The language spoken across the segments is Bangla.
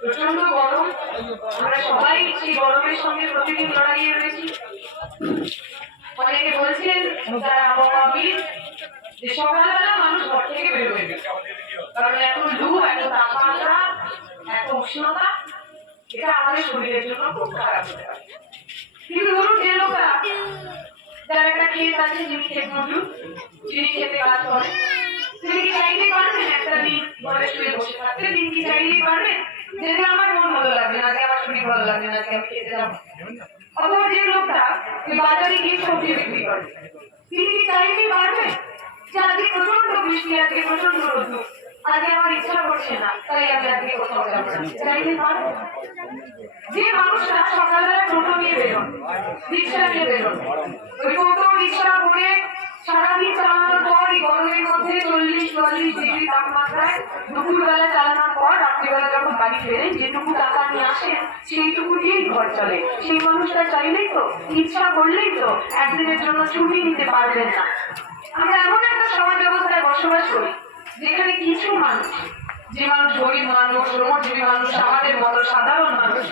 প্রচন্ড গরম, আমরা সবাই সেই গরমের সঙ্গে প্রতিদিন লড়াইয়ে রয়েছি। অনেকে বলছেন যারা আবহাওয়াবিদ যে সকালবেলা মানুষ ঘর থেকে বেরোবে, কারণ এত লু, এত তাপমাত্রা, এত উষ্ণতা, এটা আমাদের শরীরের জন্য খুব খারাপ হতে পারে। কিন্তু ধরুন যে লোকরা, যার একটা ক্ষেত আছে, যিনি ক্ষেত মজুর, যিনি খেতে কাজ করে, তিনি কি চাইতে পারবেন একটা দিন ঘরে শুয়ে বসে থাকতে? দিন কি চাইলেই পারবেন যে আমার মন ভালো লাগবে না, আমার শরীর ভালো লাগবে না, আমি খেতে যাবো? অথবা যে লোকটা বাজারে গিয়ে সবজি বিক্রি করে, তিনি কি চাইলেই পারবেন যে আজকে প্রচন্ড বৃষ্টি, আজকে প্রচন্ড রোদ্দুর, আজকে আমার ইচ্ছা করছে না, তাই আমি আজকে কোথাও যাবো না? চাইলে পারবেন? যে মানুষটা সকালবেলা টোটো নিয়ে বেরোন, রিক্সা নিয়ে বেরোন, ওই টোটো রিক্সা করে সারাদিন চালানোর পর এই গরমের মধ্যে 40-44 ডিগ্রি তাপমাত্রায় দুপুরবেলা চালানোর পর রাত্রিবেলা যখন বাড়ি ফেরেন, যেটুকু টাকা নিয়ে আসেন সেইটুকু দিয়েই ঘর চলে। সেই মানুষটা চাইলেই তো, ইচ্ছা করলেই তো একদিনের জন্য ছুটি নিতে পারবেন না। আমরা এমন একটা সমাজ ব্যবস্থায় বসবাস করি যেখানে কিছু মানুষ, যে মানুষ গরিব মানুষ, শ্রমজীবী মানুষ, আমাদের মতো সাধারণ মানুষ,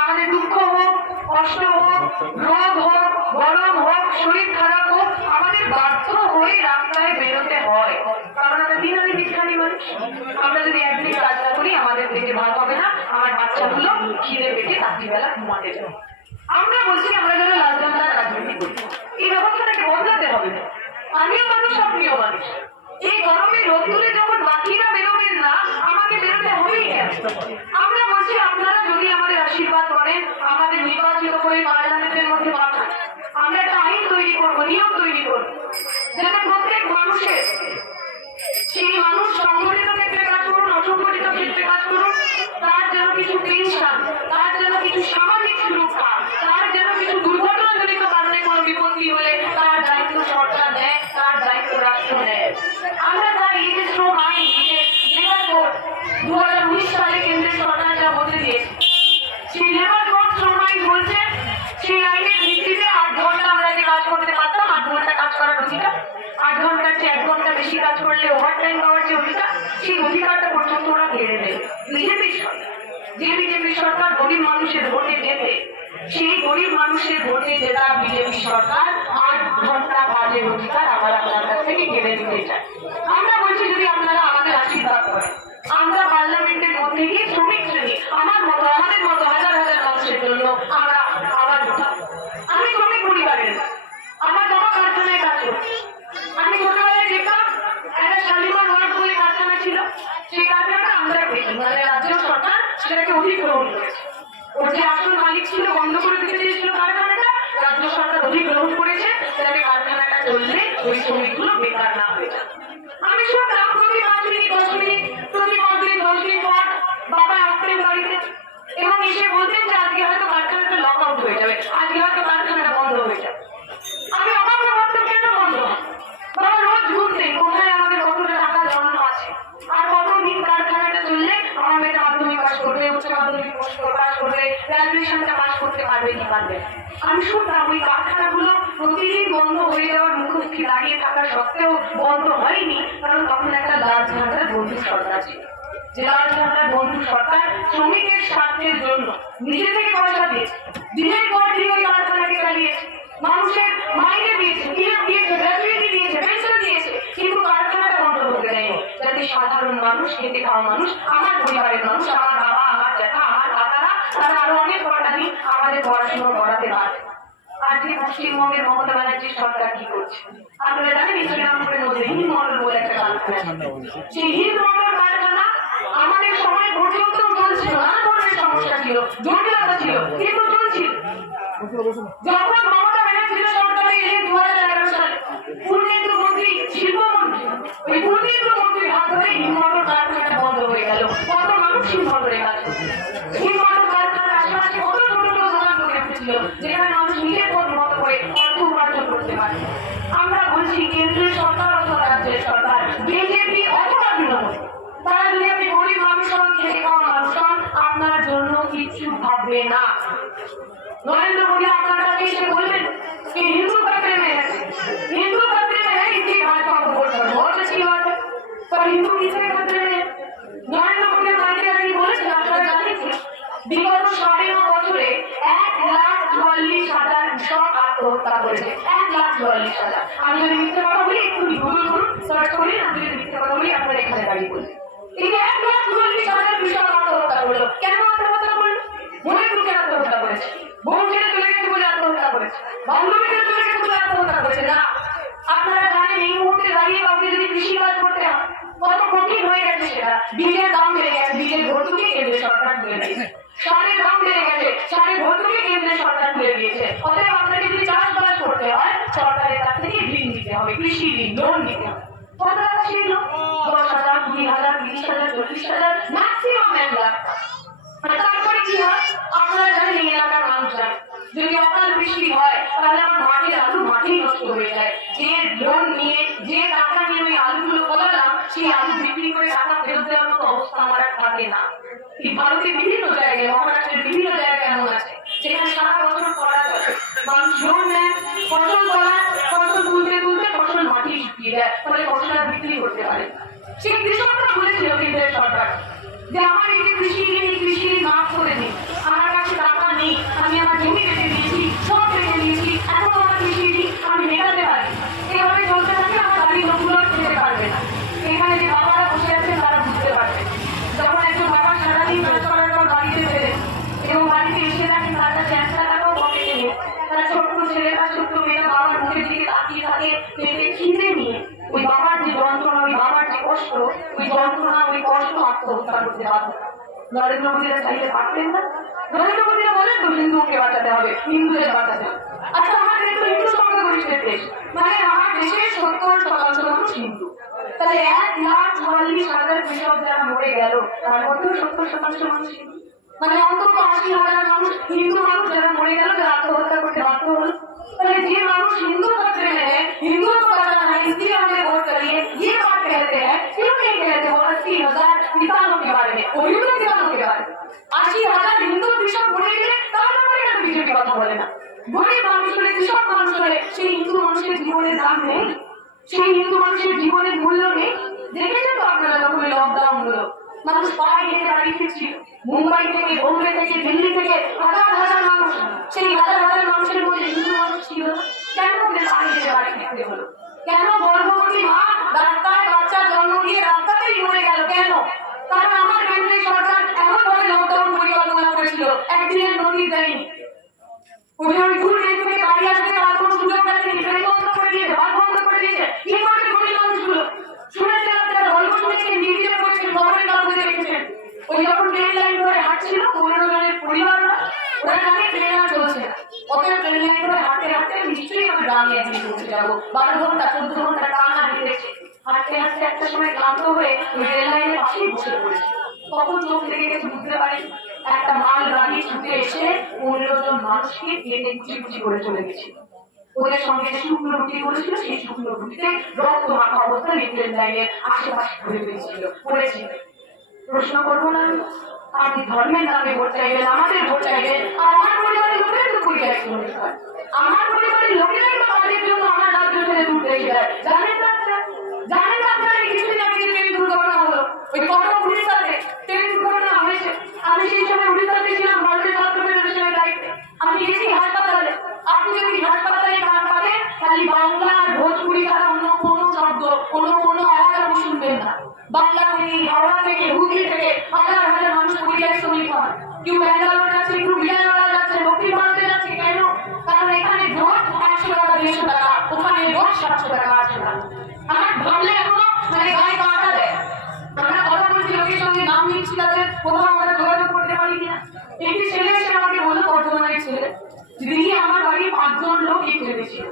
আমাদের দুঃখ হোক, কষ্ট হোক, রোগ হোক, গরম হোক, শরীর খারাপ হোক, আমাদের বাধ্য হয়ে রাস্তায় বেরোতে হয়, কারণ আমরা দিনানি বিজ্ঞানী মানুষ। আমরা যদি একদিন কাজ না করি আমাদের পেটে ভাত হবে না, আমার বাচ্চাগুলো খিদে পেটে রাত্রিবেলা ঘুমাতে যাবে। আমরা বলছি আমরা যারা রাজনৈতিক রাজনীতি করি, এই ব্যবস্থাটাকে বদলাতে হবে না। আমিও মানুষ, আপনিও মানুষ। এই গরমে রোদ্দুরে যখন বাকিরা বেরোবেন না, আমাকে বেরোতে হবেই কেন? আমরা বলছি আপনারা যদি আমাদের আশীর্বাদ করেন, আমাদের নির্বাচিত করে পার্লামেন্টের মধ্যে পাঠান, আমরা একটা আইন তৈরি করবো, নিয়ম তৈরি করবো, যেন প্রত্যেক মানুষের, সেই মানুষ সংগঠিত ক্ষেত্রে কাজ করুন, অসংগঠিত ক্ষেত্রে কাজ করুন, তার যেন কিছু পেনশন, তার যেন কিছু সামাজিক সুরক্ষা, তার যেন কিছু দুর্ঘটনাজনিত কারণে কোনো বিপত্তি হলে তার দায়িত্ব সরকার নেয়, তার দায়িত্ব রাষ্ট্র নেয়। আমরা তার এই যে শ্রম আইন, যে লেবার কোড 2019 সালে কেন্দ্রের সরকার যা বদলে দিয়েছে, সেই লেবার কোড শ্রম আইন বলছে সেই আইনের ভিত্তিতে 8 ঘন্টা আমরা যে কাজ করতে পারতাম, 8 ঘন্টা কাজ করার অধিকার, 8 ঘন্টার চেয়ে 1 ঘন্টা বেশি কাজ করলে ওভার টাইম পাওয়ার যে অধিকার, সেই অধিকারটা পর্যন্ত ওরা কেড়ে নেবে। বিজেপি সরকার, যে বিজেপি সরকার গরিব মানুষের ভোটে জেতে, সেই গরিব মানুষের ভোটে জেতা বিজেপি সরকার 8 ঘন্টা কাজের অধিকার আবার আপনার কাছ থেকে কেড়ে নিতে চায়। আমরা বলছি যদি আপনারা আমাদের আশীর্বাদ করেন, আমরা পার্লামেন্টের মধ্যে গিয়ে শ্রমিক শ্রেণী, আমার মতো, আমাদের মতো হাজার হাজার মানুষের জন্য আমরা আবার উঠাবো। আমি শ্রমিক পরিবারের, আমার বাবা কারখানায় কাজ করছে। আমি ছোটবেলায় দেখতাম একটা শালিমার ওয়ার্ড বলে কারখানা ছিল, সেই কারখানাটা আমরা পেয়েছি, মানে রাজ্য সরকার সেটাকে অধিগ্রহণ করেছে। ওর যে আসল মালিক ছিল বন্ধ করে দিতে চেয়েছিল কারখানাটা, রাজ্য সরকার অধিগ্রহণ করেছে, যাতে কারখানাটা চললে ওই শ্রমিকগুলো বেকার না হয়ে যায়। আমি শুনলাম প্রতি 5 মিনিট 10 মিনিট, প্রতি 5 দিন 10 দিন পর বাবা আসতেন বাড়িতে এবং এসে বলতেন যে আজকে হয়তো কারখানাটা লক আউট হয়ে যাবে, আজকে হয়তো কারখানাটা বন্ধ হয়ে যাবে। আমি অবাক ভাবতাম কেন বন্ধ হয়? বাবা রোজ ঘুরতেন কোথায় আমাদের কতটা টাকা জমানো আছে, আর কতদিন কারখানাটা চললে আমার মেয়েটা মাধ্যমিক পাস করবে, উচ্চ মাধ্যমিক পাস করবে, গ্রাজুয়েশনটা পাস করতে পারবে কি পারবে। আমি শুনতাম ওই কারখানাগুলো প্রতিদিন বন্ধ হয়ে যাওয়ার মুখোমুখি দাঁড়িয়ে থাকা সত্ত্বেও বন্ধ হয়নি, কারণ তখন একটা লাল ঝান্ডার বন্ধু সরকার ছিল। যে লাল ঝান্ডার বন্ধু সরকার শ্রমিকের স্বার্থের জন্য নিজে থেকে পয়সা দিয়েছে, দিনের পর দিন ওই কারখানাকে চালিয়েছে, মানুষের মাইনে দিয়েছে, পিএফ দিয়েছে, গ্র্যাচুইটি দিয়েছে, পেনশন দিয়েছে, কিন্তু কারখানাটা বন্ধ করতে দেয়নি, যাতে সাধারণ মানুষ, খেতে খাওয়া মানুষ, আমার পরিবারের মানুষ, আমার বাবা, আমার জ্যাঠা, আমার কাকারা, তারা আরো অনেক কটা দিন আমাদের পড়াশোনা করাতে পারে। আজকে পশ্চিমবঙ্গের মমতা ব্যানার্জির সরকার কি করছে আপনারা জানেন? শ্রীরামপুরের মধ্যে হিন্দ মন্ডল বলে একটা কারখানা, সেই হিন্দ মন্ডল কারখানা আমাদের সময় পর্যন্ত চলছিল, নানা ধরনের সমস্যা ছিল, জটিলতা ছিল, কিন্তু চলছিল। যখন মমতা ব্যানার্জির সরকারে এলেন 2011 সালে, পূর্ণেন্দু মন্ত্রী, শিল্পমন্ত্রী, ওই পূর্ণেন্দু মন্ত্রীর হাত ধরে হিন্দ মন্ডল কারখানাটা বন্ধ হয়ে গেল। কত মানুষ হিন্দ মন্ডলে কাজ করছে, হিন্দ মন্ডল কারখানার আশেপাশে কত ছোট ছোট দোকান করে রেখেছিল, যেখানে মানুষ নিজের মতো করে অর্থ উপার্জন করতে পারে। আমরা বলছি কেন্দ্রীয় সরকার অথবা রাজ্যের সরকার, বিজেপি অথবা তৃণমূল, তারা যদি আপনি গরিব মানুষ হন, খেটে খাওয়া মানুষ হন, আপনার জন্য কিছু ভাববে না। नरेंद्र मोदी आपका कैसे बोलते कि हिंदू खतरे में है, हिंदू खतरे में है, इसलिए भाजपा को वोट करो, बहुत अच्छी बात है, पर हिंदू किसके खतरे में है? नरेंद्र मोदी बोले বিগত 9.5 বছরে 1,44,000 কৃষক আত্মহত্যা করেছে। 1,44,000। আমি যদি মিথ্যে কথা বলি একটু গুগল করুন, সার্চ করুন, আমি যদি মিথ্যে কথা বলি আপনারা এখানে দাঁড়িয়ে বলুন। এই যে 1,44,000 কৃষক আত্মহত্যা করলো, কেন আত্মহত্যা করলো? মনে দুঃখে আত্মহত্যা করেছে, বউ ছেড়ে চলে গেছে বলে আত্মহত্যা করেছে, বান্ধবী ছেড়ে চলে গেছে বলে আত্মহত্যা করেছে না। আপনারা জানেন এই মুহূর্তে দাঁড়িয়ে কাউকে যদি কৃষিকাজ করতে হয় কত কঠিন হয়ে গেছে সেটা। বীজের দাম বেড়ে গেছে, বীজের ভর্তুকি কেন্দ্রের সরকার তুলে দিয়েছে। সারের দাম বেড়ে গেছে, সারের ভর্তুকি কেন্দ্রের সরকার তুলে দিয়েছে। অতএব আপনাকে যদি চাষবাস করতে হয় সরকারের কাছ থেকে ঋণ নিতে হবে, কৃষি ঋণ, লোন নিতে হবে। কত টাকা সেই লোন? 10,000, 20,000, 30,000, 40,000, ম্যাক্সিমাম 1,00,000। তারপরে কি হয় আপনারা জানেন, এই এলাকার মানুষ জানে যদি অকাল বৃষ্টি হয় তাহলে আমার মাঠের আলু মাঠেই নষ্ট হয়ে যায়। যে লোন নিয়ে, যে টাকা নিয়ে ওই আলুগুলো ফলালাম সেই আলু বিক্রি করে টাকা ফেরত দেওয়ার মতো অবস্থা আমার আর থাকে না। এই ভারতের বিভিন্ন জায়গায়, মহারাষ্ট্রের বিভিন্ন জায়গায় এমন আছে যেখানে সারা বছর খরা চলে, মানুষ লোন নেয়, ফসল ফলায়, ফসল তুলতে তুলতে ফসল মাটি শুকিয়ে দেয়, ফলে ফসল আর বিক্রি করতে পারে না। সেই কৃষকরা বলেছিল কেন্দ্রের সরকার যে আমার এই যে কৃষি মাফ করে দিন, আমার কাছে টাকা নেই, আমি আমার জমি কেটে দিয়েছি, সব কেটে দিয়েছি, এখন আমার কৃষি আমি মেটাতে পারি। এভাবে চলতে থাকে আমার বাড়ির লোকগুলো খেতে পারবে না। এখানে যে বাবারা বসে আছেন তারা বুঝতে পারবে, যখন একজন বাবা সারাদিন কাজ করার পর বাড়িতে ফেরে এবং বাড়িতে এসে দেখেন তার কাছে 1 টাকাও পকেটে নেই, তার ছোট্ট ছেলেটা ছোট্ট মেয়েরা বাবার মুখের দিকে তাকিয়ে থাকে পেটে খিদে নিয়ে, ওই বাবার যে যন্ত্রণা, ওই বাবার যে কষ্ট, ওই যন্ত্রণা, ওই কষ্ট আত্মহত্যা করতে বাধ্য। নরেন্দ্র মোদীরা চাইলে পারতেন না? নরেন্দ্র মোদীরা বলেন তো হিন্দুকে বাঁচাতে হবে, হিন্দুদের বাঁচাতে হবে। আচ্ছা আমাদের কিন্তু হিন্দু সংখ্যাগরিষ্ঠের দেশ, মানে আমার দেশের 70% মানুষ হিন্দু, তাহলে 1,44,000 কৃষক যারা মরে গেল তার মধ্যেও 70% মানুষ হিন্দু, মানে অন্তত 80,000 মানুষ হিন্দু মানুষ যারা মরে গেল, যারা আত্মহত্যা করতে বাধ্য হলো। তাহলে যে মানুষ हिंदू पक्ष में है, हिंदू को बचाना है, इसलिए हमें वोट करिए, ये बात कहते हैं। क्यों नहीं कहते वो 80,000 किसानों के बारे में, वो हिंदू किसानों के बारे में? 80,000 হিন্দু কৃষক মরে গেলে তাহলে কেন বিজেপি কথা বলে না? গরিব মানুষ হলে, কৃষক মানুষ হলে সেই হিন্দু মানুষের জীবনের দাম নেই, সেই হিন্দু মানুষের জীবনের মূল্য নেই। দেখেছেন তো আপনারা যখন লকডাউন হলো মানুষ পায়ে হেঁটে বাড়ি ফিরছিল, মুম্বাই থেকে, বোম্বে থেকে, দিল্লি থেকে হাজার হাজার মানুষ, সেই হাজার হাজার মানুষের মধ্যে হিন্দু মানুষ ছিল না। কেন ওদের পায়ে হেঁটে বাড়ি ফিরতে হলো? কেন গর্ভবতী মা রাস্তায় বাচ্চা জন্ম দিয়ে রাস্তাতেই মরে গেল? কেন? কারণ আমার কেন্দ্রীয় সরকার এমন ভাবে লকডাউন পরিকল্পনা করেছিল, একদিনের নোটিশ দেয়নি। ওই দূর দেশ থেকে গাড়ি আসবে তার কোনো সুযোগ আছে, ট্রেন বন্ধ করে দিয়েছে, বাস বন্ধ করে দিয়েছে। কি করবে গরিব মানুষগুলো? শুনেছেন আপনারা, গল্প শুনেছেন, টিভিতে করেছেন, খবরের কাগজে দেখেছেন, ওই যখন ট্রেন লাইন ধরে হাঁটছিল 15 জনের পরিবাররা, ওরা জানে ট্রেন আর চলছে না, অতএব ট্রেন লাইন ধরে হাঁটতে হাঁটতে নিশ্চয়ই আমরা গ্রামে একদিন পৌঁছে যাবো। 12 ঘন্টা 14 ঘন্টা টানা হেঁটেছে, হাঁটতে হাঁটতে একটা সময় ক্লান্ত হয়ে ওই রেল লাইনের পাশেই বসে পড়েছে। তখন চোখ লেগে গেছে, বুঝতে পারে একটা মাল গাড়ি ছুটে এসে 15 জন মানুষকে কেটে কুচি কুচি করে চলে গেছিল। ওদের সঙ্গে যে শুকনো রুটি করেছিল সেই শুকনো রুটিতে রক্ত মাখা অবস্থায় ট্রেন লাইনের আশেপাশে ঘুরে পড়েছিল। প্রশ্ন করবো না আপনি ধর্মের নামে ভোট চাইবেন, আমাদের ভোট চাইবেন, আর আমার পরিবারের লোকের তো পরিচয় হয়, আমার পরিবারের লোকেরাই তো কাজের জন্য আমার রাজ্য ছেড়ে দূর রেখে যায়। জানেন না আপনারা কিছুদিন আগে ট্রেন দুর্ঘটনা হলো, ওই কটক উড়িষ্যাতে ট্রেন দুর্ঘটনা হয়েছে। আমি সেই সময় উড়িষ্যাতে ছিলাম, ভারতের ছাত্র ফেডারেশনের দায়িত্বে। আমি গেছি হাসপাতালে। আপনি যদি হাসপাতালে কান পাতেন খালি বাংলা আর ভোজপুরি ছাড়া অন্য কোনো শব্দ, কোনো আওয়াজ আপনি শুনবেন না। বাংলা থেকে, হাওড়া থেকে, হুগলি থেকে হাজার হাজার মানুষ পরিযায়ী শ্রমিক হয়। কেউ ব্যাঙ্গালোর যাচ্ছে, কেউ বিজয়ওয়াড়া যাচ্ছে, দক্ষিণ ভারতে যাচ্ছে। কেন? কারণ এখানে রোজ 100 টাকা 150 টাকা, ওখানে রোজ 700 টাকা 800 টাকা। আমার ভাবলে এখনো মানে গায়ে কাঁটা দেয়। আমরা কথা বলছি, লোকের সঙ্গে নাম নিচ্ছি, তাদের কোথাও আমরা যোগাযোগ করতে পারি কিনা। একটি ছেলে এসে আমাকে বললো, বর্ধমানের ছেলে, দিদি আমার বাড়ির 5 জন লোক ইত্যাদি ছিল,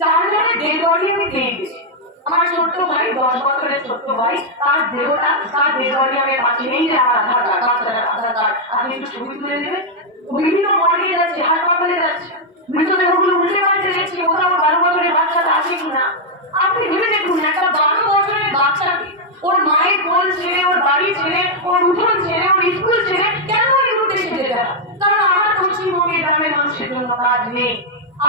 4 জনের ডেড বডি আমি পেয়ে গেছি। আমার ছোট্ট ভাই, 10 বছরের ছোট্ট ভাই, তার দেহটা, তার ডেড বডি আমি পাচ্ছি, নেই যে আমার আধার কার্ড, আপনি একটু ছবি তুলে দেবেন। বিভিন্ন মর্গে যাচ্ছে, হাসপাতালে যাচ্ছে, মৃতদেহগুলো উল্টে পাল্টে দেখছি, কোথাও 12 বছরের বাচ্চাটা আছে কিনা। আপনি ভেবে দেখুন, একটা 12 বছরের বাচ্চাকে ওর মায়ের কোল ছেড়ে, ওর বাড়ি ছেড়ে, ওর উঠোন ছেড়ে, ওর স্কুল ছেড়ে কেন ওই উদ্দেশ্যে যেতে হয়? কারণ আমার পশ্চিমবঙ্গের গ্রামের মানুষের জন্য কাজ নেই।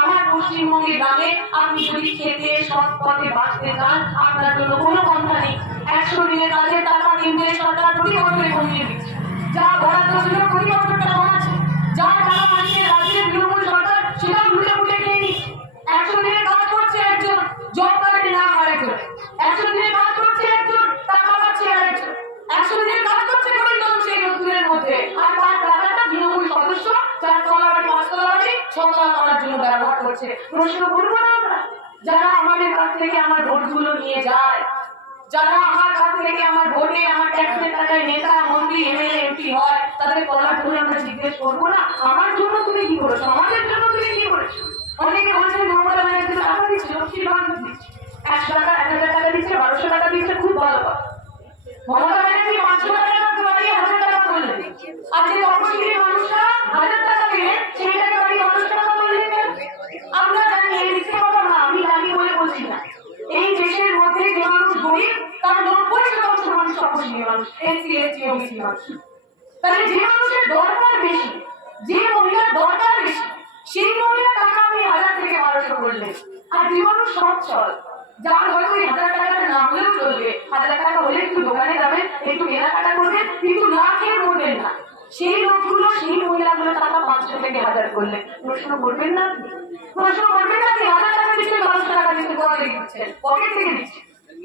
আমার পশ্চিমবঙ্গের গ্রামে আপনি যদি খেতে সৎ পথে বাঁচতে চান, আপনার জন্য কোনো পন্থা নেই। 100 দিনের কাজের টাকা কেন্দ্রের সরকার প্রতি বছরে কমিয়ে দিচ্ছে, যা বরাদ্দ ছিল প্রতি বছর টাকা যার টাকা মানুষের রাজ্যের তৃণমূল সরকার সেটা লুটে ফুটে খেয়ে নিচ্ছে। 100 দিনের কাজ করছে একজন, জব কার্ডে নাম আরেকজন। 100 দিনের কাজ করছে একজন, টাকা পাচ্ছে আরেকজন। 100 দিনের কাজ করছে গরিব মানুষের রোজগারের মধ্যে, আর তার টাকাটা তৃণমূল সদস্য যার তলাবাড়ি 5 তলা বাড়ি 6 তলা করার জন্য ব্যবহার করছে। প্রশ্ন করবো না আমরা, যারা আমাদের কাছ থেকে আমার ভোটগুলো নিয়ে যায়, যারা আমার কাছ থেকে আমার ভোটে আমার ট্যাক্সের টাকায় নেতা মন্ত্রী এমএলএ এমপি হয়, তাদের কলার ধরে আমরা জিজ্ঞেস করবো না আমার জন্য তুমি কি করেছো, আমাদের জন্য তুমি কি করেছো? অনেকে বলছেন মমতা ব্যানার্জি টাকা দিচ্ছে, লক্ষ্মীর ভান্ডার দিচ্ছে, 100 টাকা 1000 টাকা দিচ্ছে, 1200 টাকা দিচ্ছে, খুব ভালো কথা। মমতা ব্যানার্জি 500 টাকা বাড়িয়ে 1000 টাকা করলেন, আর যে তপশিলি মানুষরা 1000 টাকা পেলেন সেইটাকে বাড়িয়ে 1200 টাকা করলেন। আমরা জানি এই মিথ্যে কথা না, আমি জানি বলে বলছি না। এই দেশের মধ্যে যে মানুষ গরিব তার 90% মানুষ তপশিলি মানুষ, এসসি এসটি ওবিসি মানুষ। তাহলে যে মানুষের দরকার বেশি, যে মহিলার দরকার বেশি, সেই মহিলার টাকা আপনি 1000 থেকে 1200 করলেন। আর যে মানুষ সচ্ছল, যার হয়তো 1000 টাকাটা না হলেও চলবে, 1000 টাকা হলে একটু দোকানে যাবেন, একটু কেনাকাটা করবেন, কিন্তু না খেয়ে মরবেন না, সেই লোকগুলো সেই মহিলাগুলো টাকা 500 থেকে 1000 করলে প্রশ্ন করবেন না? প্রশ্ন করবেন না কি 1000 টাকা দিচ্ছে 1200 টাকা দিচ্ছে কোথা থেকে দিচ্ছেন? পকেট থেকে দিচ্ছে।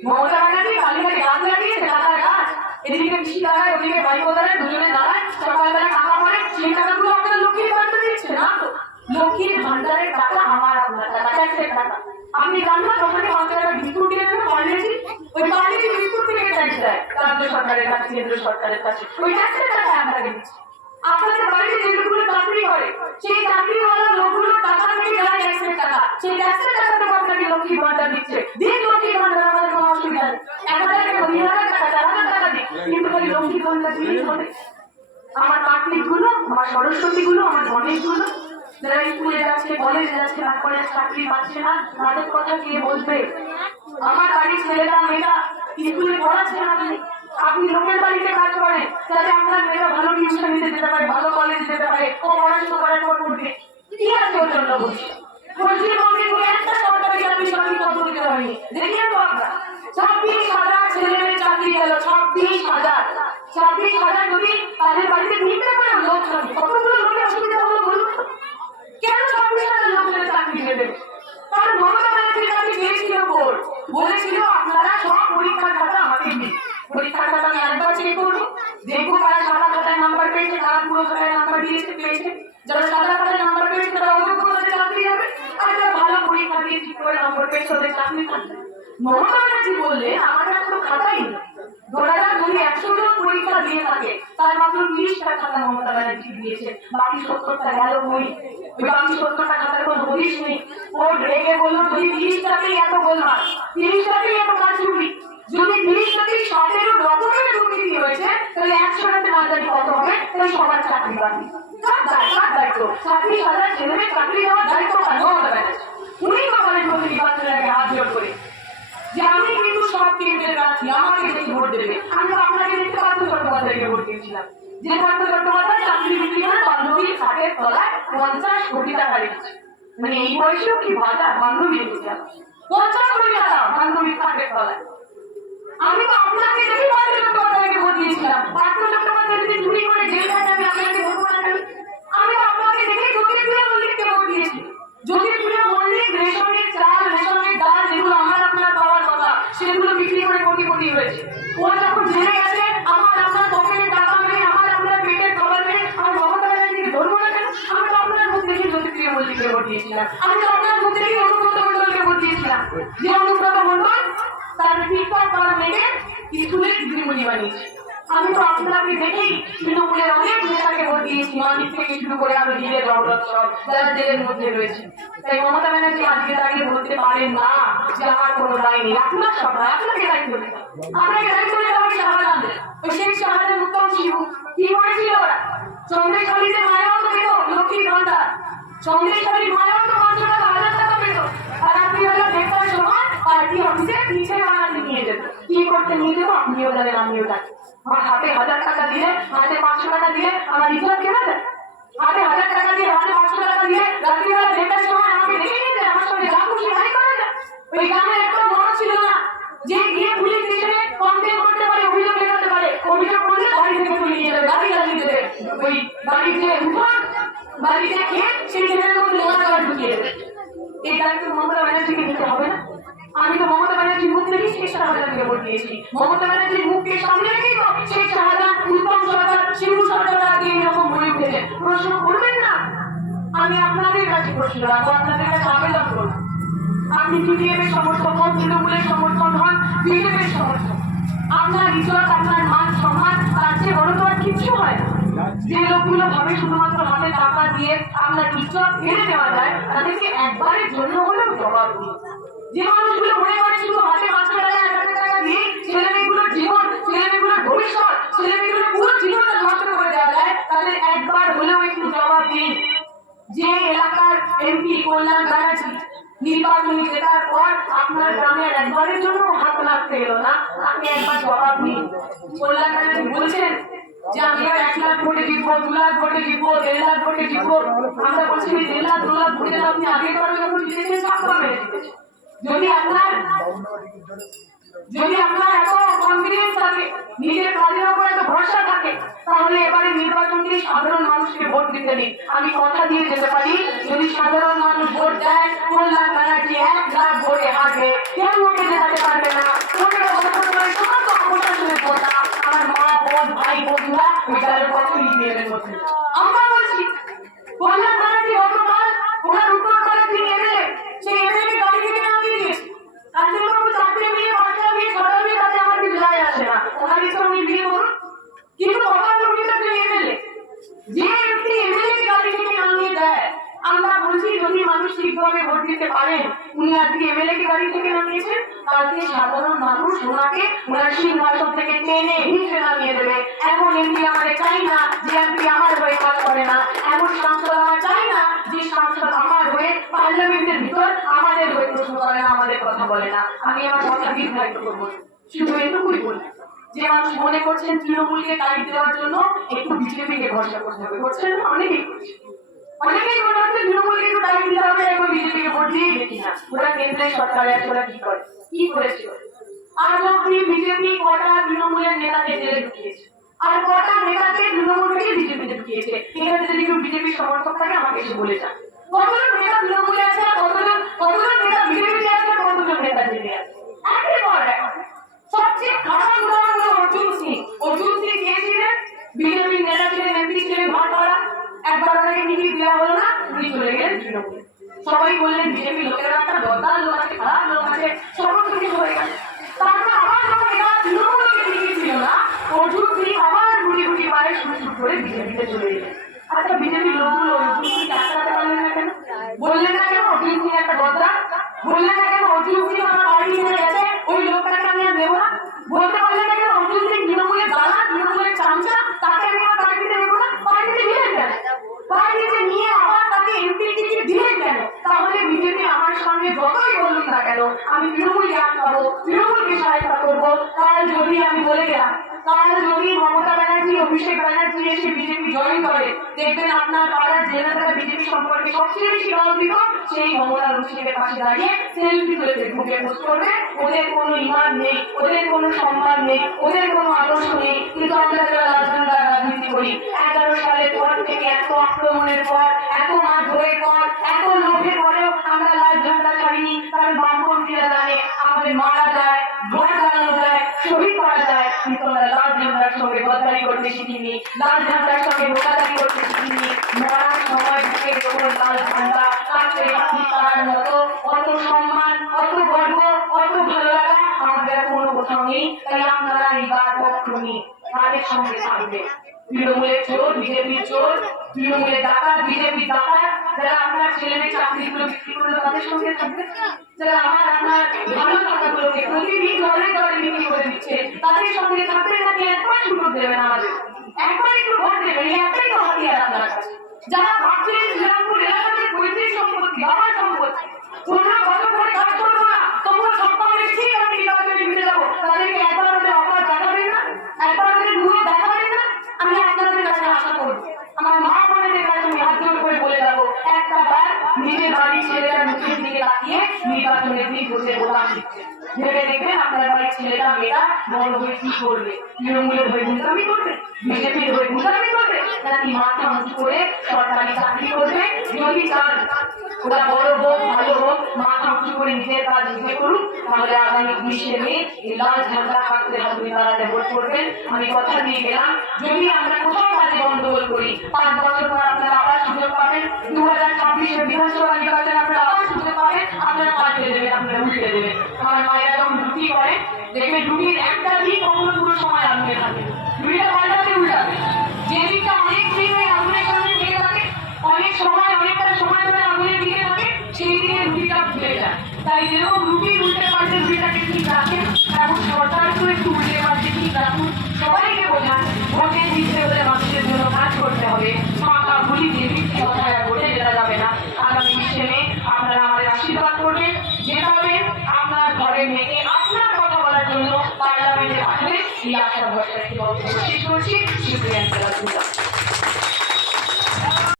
মমতা ব্যানার্জি কালীঘাটে গাছ লাগিয়েছে, টাকার গাছ, এদিকে কৃষি দাঁড়ায়, ওদিকে বাইকও দাঁড়ায়, দুজনে দাঁড়ায়, সকালবেলা টাকা পড়ে, সেই টাকাগুলো আপনার লক্ষ্মীর ভান্ডার দিচ্ছে না তো? লক্ষ্মীর ভান্ডারের টাকা আমার আপনার টাকা, ট্যাক্সের টাকা। আপনি জানবেন ওখানে 5 টাকা বিস্কুট কিনে দেবেন পার্লেজি, ওই পার্লেজি বিস্কুট থেকে ট্যাক্স দেয় রাজ্য সরকারের কাছে, কেন্দ্র সরকারের কাছে, ওই ট্যাক্সের টাকা আপনাকে দিচ্ছে। আপনাদের বাড়িতে যে লোকগুলো চাকরি করে, সেই চাকরিওয়ালা লোকগুলো টাকা থেকে যায় ট্যাক্সের টাকা, সেই ট্যাক্সের টাকা থেকে আপনাকে লক্ষ্মীর ভান্ডার দিচ্ছে। দিন লক্ষ্মীর ভান্ডার, আমাদের কোনো অসুবিধা নেই, 1000 টাকা 2000 টাকা 4000 টাকা দিই, কিন্তু খালি লক্ষ্মীর ভান্ডার দিলেই হবে? আমার কাটলিক গুলো, আমার সরস্বতী গুলো, আমার গণেশ গুলো যারা স্কুলে যাচ্ছে, কলেজে যাচ্ছে, তারপরে চাকরি পাচ্ছে না, তাদের কথা কে বলবে? আমার বাড়ির ছেলেটা মেয়েটা স্কুলে পড়াচ্ছেন আপনি, আপনি লোকের বাড়িতে কাজ করেন যাতে আপনার মেয়েটা ভালো টিউশন নিতে যেতে পারে, ভালো কলেজ যেতে পারে, ও পড়াশোনা করার পর করবে, কি আছে ওর জন্য? পশ্চিমবঙ্গে কোনো একটা সরকারি চাকরি কত দিতে হয়নি, দেখি তো আমরা 26,000 ছেলে মেয়ে চাকরি গেল, 26,000 যদি তাদের বাড়িতে নিতে পারে লোক থাকে, কতগুলো লোকের অসুবিধা হলো বলুন? কেন 26,000 লোকের চাকরি দেবে? কারণ মমতা ব্যানার্জির কাছে গিয়েছিল বোর্ড, বলেছিল আপনারা সব পরীক্ষার খাতা আমাকে দিন, পরীক্ষার খাতা আমি আরেকবার চেক করবো, দেখবো কারা সাদা খাতায় নাম্বার পেয়েছে, কারা পুরো খাতায় নাম্বার পেয়েছে। যারা সাদা খাতায় নাম্বার পেয়েছে তারা অযোগ্য, তাদের চাকরি হবে, আর যারা ভালো পরীক্ষা দিয়ে ঠিক করে নাম্বার পেয়েছে তাদের চাকরি থাকবে। মমতা ব্যানার্জি বললে আমার কাছে তো খাতাই নেই। ধরা যাক যদি 100 জন পরীক্ষা দিয়ে থাকে, তার মাত্র 30টা খাতা মমতা ব্যানার্জি দিয়েছে, বাকি 70টা গেল বই। ওই বাকি 70টা খাতার কোনো হদিশ নেই। ও রেগে বললো যদি 30টাতেই এত গোলমাল, 30টাতেই এত কারচুপি, যদি 30টাতেই 17 রকমের দুর্নীতি হয়েছে, তাহলে 100টাতে না জানি কত হবে, তাই সবার চাকরি বাকি। কার দায়িত্ব? 26,000 ছেলেমেয়ে চাকরি দেওয়ার দায়িত্ব কার? মমতা ব্যানার্জি। উনি তো বলেন প্রতি নির্বাচনের আগে হাত জোর করে যে আমি কিন্তু সব কেন্দ্রের প্রার্থী, আমাকে দেখে ভোট দেবে। আমি তো আপনাকে দেখতে পার্থ চট্টোপাধ্যায়কে ভোট দিয়েছিলাম, যে পার্থ চট্টোপাধ্যায় চাকরি বিক্রি করে বান্ধবীর খাটের তলায় 50 কোটি টাকা রেখেছে। মানে এই বয়সেও কি ভাতা বান্ধবী রেখেছে, 50 কোটি টাকা বান্ধবীর খাটের তলায়। আমি তো আপনাকে দেখে পার্থ চট্টোপাধ্যায়কে ভোট দিয়েছিলাম। পার্থ চট্টোপাধ্যায় যদি চুরি করে জেল খাটে আমি আপনাকে ভোট না করি। আমি তো আপনাকে দেখে জ্যোতিপ্রিয় মল্লিককে ভোট দিয়েছি। জ্যোতিপ্রিয় মল্লিক রেশনের চাল, রেশনের ডাল যেগুলো আমার আপনার পাওয়ার কথা, সেগুলো বিক্রি করে কোটি হয়েছে। ও যখন জেলে গেছে, আমার আপনার পকেটের টাকা মেরে, আমার আপনার পেটের খাবার মেরে, আমি মমতা ব্যানার্জিকে ধরবো না কেন? আমি তো আপনার মুখ দেখে জ্যোতিপ্রিয় মল্লিককে ভোট দিয়েছিলাম। আমি তো আপনার মুখ দেখে অনুব্রত মণ্ডলকে ভোট দিয়েছিলাম, যে অনুব্রত মণ্ডল তার টিকটক করা মেরে স্কুলের ডিগ্রি বানিয়েছে। আমি তো আপনাকে দেখেই তৃণমূলের অনেক নেতাকে ভোট দিয়েছি, মানিক থেকে শুরু করে আরো ধীরে দৌলত সব যারা জেলের মধ্যে রয়েছে। তাই মমতা ব্যানার্জি আজকে দাঁড়িয়ে বলতে পারেন না যে আমার কোনো দায় নেই। আপনার সব নয়, আপনাকে দায়িত্ব দিতে, আপনাকে দায়িত্ব দিতে হবে শাহজাহান। ওই শেখ শাহজাহান উত্তম শিবু কি করেছিল ওরা? সন্দেশখালীতে মায়াও তো পেত লক্ষ্মীর ভান্ডার, সন্দেশখালীর মায়াও তো 500 টাকা 1000 টাকা পেত, আর আপনি হলো দেখবার সময় পার্টি অফিসে পিছে বানাতে নিয়ে যেত। কি করতে নিয়ে যেত আপনিও জানেন, আমিও জানি। আমার হাতে 1000 টাকা দিলে, হাতে 500 টাকা দিলে আমার ইজ্জত কেনা যায়? হাতে 1000 টাকা দিয়ে, হাতে 500 টাকা দিয়ে রাত্রিবেলা দেড়টার সময় আমাকে দেখে নিয়ে যায়, আমার সঙ্গে যা খুশি তাই করা যায়। ওই গ্রামের একটা বড় ছিল না যে গিয়ে পুলিশ স্টেশনে কমপ্লেন করতে পারে, অভিযোগ লেখাতে পারে, অভিযোগ করলে বাড়ি থেকে তুলে নিয়ে যাবে, গাড়ি লাগিয়ে দেবে, ওই বাড়ির যে উঠোন বাড়িতে খেয়ে সেই খেতের মধ্যে নোংরা খাবার ঢুকিয়ে দেবে। এই দায়িত্ব মমতা ব্যানার্জিকে নিতে হবে না? আমি তো মমতা ব্যানার্জির মুখ দেখেই শেখ শাহজাহানকে ভোট দিয়েছি। মমতা ব্যানার্জির মুখকে সামনে রেখেই তো শেখ শাহজাহান, উত্তম সরকার, শিবু সরকার আগে এরকম হয়ে উঠেছে। প্রশ্ন করবেন না? আমি আপনাদের কাছে প্রশ্ন রাখবো, আপনাদের কাছে আবেদন করবো। আপনি সিপিএম এর সমর্থক হন, তৃণমূলের সমর্থন হন, বিজেপির সমর্থক, আপনার ইজ্জত, আপনার মান সম্মান তার চেয়ে বড় তো আর কিচ্ছু হয় না। যে লোকগুলো ভাবে শুধুমাত্র হাতে টাকা দিয়ে আপনার ইজ্জত ফেলে দেওয়া যায়, তাদেরকে একবারের জন্য হলেও জবাব দিন। যে মানুষগুলো মনে করে শুধু হাতে 500 টাকা 1000 টাকা দিয়ে ছেলেমেয়েগুলোর জীবন, ছেলেমেয়েগুলোর ভবিষ্যৎ, ছেলেমেয়েগুলোর পুরো জীবনটা নষ্ট করে দেওয়া যায়, তাদের একবার হলেও একটু জবাব দিন। যে এলাকার এমপি কল্যাণ ব্যানার্জি নির্বাচনে জেতার পর আপনার গ্রামের একবারের জন্য হাত লাগতে এলো না, আপনি একবার জবাব দিন। কল্যাণ ব্যানার্জি বলছেন যে আমি 1 লাখ ভোটে জিতবো, 2 লাখ ভোটে জিতবো, 1.5 লাখ ভোটে জিতবো। আমরা বলছি 1.5 লাখ 2 লাখ ভোটে আপনি আগের বারে যখন জিতেছেন ছাপ্পা মেরে জিতেছেন। যদি আপনার এত কনফিডেন্স থাকে, নিজের কাজের উপর এত ভরসা থাকে, তাহলে এবারে নির্বাচনকে সাধারণ মানুষকে ভোট দিতে দিন। আমি কথা দিয়ে যেতে পারি, যদি সাধারণ মানুষ ভোট দেয়, কল্যাণ ব্যানার্জি 1 লাখ ভোটে হারবে। কেউ ওকে জেতাতে পারবে না। সমস্ত প্রশাসনের কথা আমার মা, বোন, ভাই, বন্ধুরা ওই দলের কথা লিখে নেবেন। আমরা বলছি কল্যাণ ব্যানার্জি গতকাল ওনার উত্তরপাড়া তিনি এমএলএ, সেই এমএলএ গাড়ি থেকে নামিয়ে দিয়েছে। কাঞ্চনবাবু 4টে বিয়ে, 5টা বিয়ে, 6টা বিয়ে, তাতে আমার কিছু যায় আসে না, ওনার ইচ্ছা উনি বিয়ে করুন। কিন্তু কথা উনি তো এমএলএ, যে ব্যক্তি এমএলএ কে গাড়ি থেকে নামিয়ে দেয়, আমরা বলছি যদি মানুষ ঠিকভাবে ভোট দিতে পারেন, উনি আজকে এমএলএ কে গাড়ি থেকে নামিয়েছেন, কালকে সাধারণ মানুষ ওনাকে ওনার সিংহাসন থেকে টেনে হিঁচড়ে নামিয়ে দেবে। এমন এমপি আমাদের চাই না যে এমপি আমার হয়ে কাজ করে না, এমন সাংসদ আমার চাই না যে সাংসদ আমার হয়ে পার্লামেন্টের ভিতর আমাদের হয়ে প্রশ্ন করে না, আমাদের কথা বলে না। আমি আমার কথা দীর্ঘায়িত করবো, শুধু এটুকুই বলি, যে মানুষ মনে করছেন তৃণমূলকে টাইট দেওয়ার জন্য একটু বিজেপিকে ভরসা করতে হবে, করছেন অনেকেই করছে। অনেকেই মনে হচ্ছে তৃণমূলকে একটু টাইট দিতে হবে, এখন বিজেপিকে ভোট দিয়ে দেখি না ওরা কেন্দ্রের সরকারে আছে, ওরা কি করে, কি করেছিল। আজ অব্দি বিজেপি কটা তৃণমূলের নেতাকে জেলে ঢুকিয়েছে, আর কটা নেতাকে তৃণমূল থেকে বিজেপিতে ঢুকিয়েছে। এখানে যদি কেউ বিজেপির সমর্থক থাকে আমাকে এসে বলে যান, কতজন নেতা তৃণমূলে আছে, কতজন নেতা বিজেপিতে আছে, কতজন নেতা জেলে আছে। একের পর এক সবচেয়ে খারাপ উদাহরণ হলো অর্জুন সিং। অর্জুন সিং কে ছিলেন? বিজেপির নেতা ছিলেন, এমপি ছিলেন, ভাটপাড়া। একবার ওনাকে টিকিট দেওয়া হলো না, উনি চলে গেলেন তৃণমূলে। সবাই বললেন বিজেপি লোকেরা একটা দরকার লোক আছে, খারাপ লোক আছে, সমস্ত কিছু হয়ে গেল। তারপর আবার যখন এরা তৃণমূলকে টিকিট ছিল না, অর্জুন সিং আবার গুটি গুটি পায়ে শুরু করে বিজেপিতে চলে গেলেন। আচ্ছা, বিজেপির লোকগুলো অর্জুন সিং আটকাতে পারলেন না কেন? বললেন না কেন অর্জুন সিং একটা দরকার? বললেন না কেন অর্জুন সিং আমার পার্টি ছেড়ে গেছে, ওই লোকটাকে আমি আর দেবো না? বলতে পারলেন না কেন অর্জুন সিং তৃণমূলের দালাল, তৃণমূলের চামচা, তাকে আমি আমার পার্টিতে দেবো না? পার্টিতে দিলেন কেন? পার্টিতে নিয়ে আবার তাকে এমপি টিকিট দিলেন কেন? তাহলে বিজেপি আমার সঙ্গে যতই বলুন না কেন, আমি তৃণমূলকে আটকাবো, তৃণমূলকে সহায়তা করবো। কাল যদি আমি বলে গেলাম, কাল যদি মমতা ব্যানার্জি, অভিষেক ব্যানার্জি এসে বিজেপি জয়েন করে, দেখবেন আপনার পাড়ার যে নেতারা বিজেপি সম্পর্কে সবচেয়ে বেশি গর্বিত, সেই মমতা অভিষেকের পাশে দাঁড়িয়ে সেলফি তুলে ফেসবুকে পোস্ট করবে। ওদের কোনো ইমান নেই, ওদের কোনো সম্মান নেই, ওদের কোনো আদর্শ নেই। কিন্তু আমরা যারা রাজনৈতিক রাজনীতি করি, 11 সালের পর থেকে এত আক্রমণের পর, এত মারধরের পর, এত লোভের পরেও আমরা লাল ঝান্ডা ছাড়িনি। কারণ বামপন্থীরা জানে আমাদের মারা যায়, ভোট জ্বালানো যায়, শহীদ করা যায়, কিন্তু আমরা লাল ঝান্ডার সঙ্গে গদ্দারি করতে শিখিনি, লাল ঝান্ডার সঙ্গে ধোকাধারি করতে শিখিনি। মরার সময় থেকে যখন লাল ঝান্ডা কাছে হাতি করার মতো অত সম্মান, অত গর্ব, অত ভালো লাগা আমাদের কোনো কোথাও নেই। তাই আপনারা এই গাছ পক্ষণী তাদের সঙ্গে থাকবে। তৃণমূলের চোর, বিজেপির চোর, তৃণমূলের ডাকাত, বিজেপির ডাকাত, যারা আপনার ছেলে মেয়ে চাকরিগুলো বিক্রি করলো তাদের সঙ্গে থাকবে, যারা আপনার ভালো টাকাগুলোকে প্রতিদিন দলে দলে বিক্রি করে দিচ্ছে তাদের সঙ্গে থাকবেন। নাকি একবার সুযোগ দেবেন আমাদের, একবার একটু ভোট দেবেন, এই একটাই তো হাতিয়ার আপনার কাছে। যারা ভাবছিলেন শ্রীরামপুর এলাকাতে পৈতৃক সম্পত্তি, আমার সম্পত্তি, 15 বছর ধরে কাজ করবো না, তোমরা সপ্তাহ ঠিক আমি নির্বাচনে জিতে যাবো, তাদেরকে একবার ওদের অপরাধ দেখাবেন না, একবার ওদের গুলো দেখাবেন না। আমি আপনাদের কাছে আশা করবো, আমার মা বোনদের কাছে আমি হাত জোর করে বলে যাবো, একটা বার নিজের বাড়ির ছেলেটার মুখের দিকে তাকিয়ে নির্বাচনের দিন বসে বোতাম দিচ্ছে, ভেবে দেখবেন আপনার বাড়ির ছেলেটা মেয়েটা বড় হয়ে কি করবে। তৃণমূলের হয়ে গুন্ডামি করবে, বিজেপির হয়ে গুন্ডামি করবে, নাকি মাথা উঁচু করে সরকারি চাকরি করবে। যদি চান ওরা বড় হোক ভালো হোক মাথা উঁচু করে নিজের কাজ নিজে করুক, তাহলে আগামী 20শে মে এই লাল ঝান্ডা হাতে হাত ধরে দাঁড়াতে ভোট করবেন। আমি কথা দিয়ে গেলাম, যদি আমরা কোথাও কাজে গন্ডগোল করি 5 বছর পর আপনারা আবার সুযোগ পাবেন, 2026-এর বিধানসভা নির্বাচনে আপনারা আবার সুযোগ পাবেন, আপনারা পাল্টে দেবেন, আপনারা উল্টে দেবেন। আমার মায়েরা যখন রুটি করে দেখবেন রুটির একটা